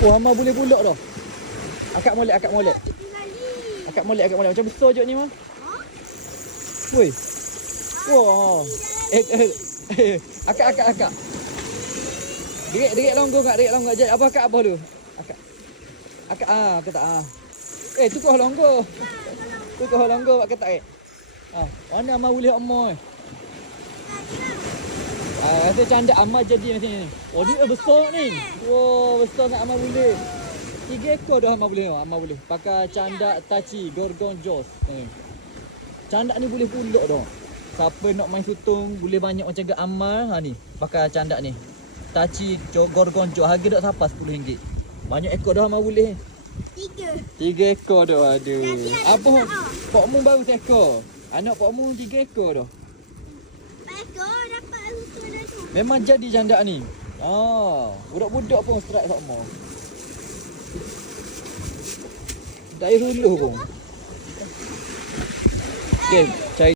Oh, Hama boleh pulak dah. Akak molek, akak molek. Akak molek, akak molek. Macam besar je ni mah. Woi. Wah. Akak. Derik longgong kak, derik longgong. Apa akak apa dulu? Akak akak tak tukar longgong. Tukar longgong akak tak mana Amma boleh Amma rasa candak Amma jadi macam ni. Oh dia besar ni. Wah, besar nak Amma boleh. 3 ekor dah Amma boleh. Pakai candak Tachi Gorgon Jaws. Candak ni boleh pulak dah. Siapa nak main sutong boleh banyak macam gak Amma ni. Pakai candak ni. Tachi Gorgon Jaws harga tak sampai RM10. Banyak ekor dah Amma boleh. 3 ekor dah. Aduh. Apa Pak Mu baru 1 ekor. Anak Pak Mu 3 ekor dah. Ekor dapat sutong dah tu. Memang jadi candak ni. Budak-budak pun strike sama. Tak payah hulu pun. Okay, cari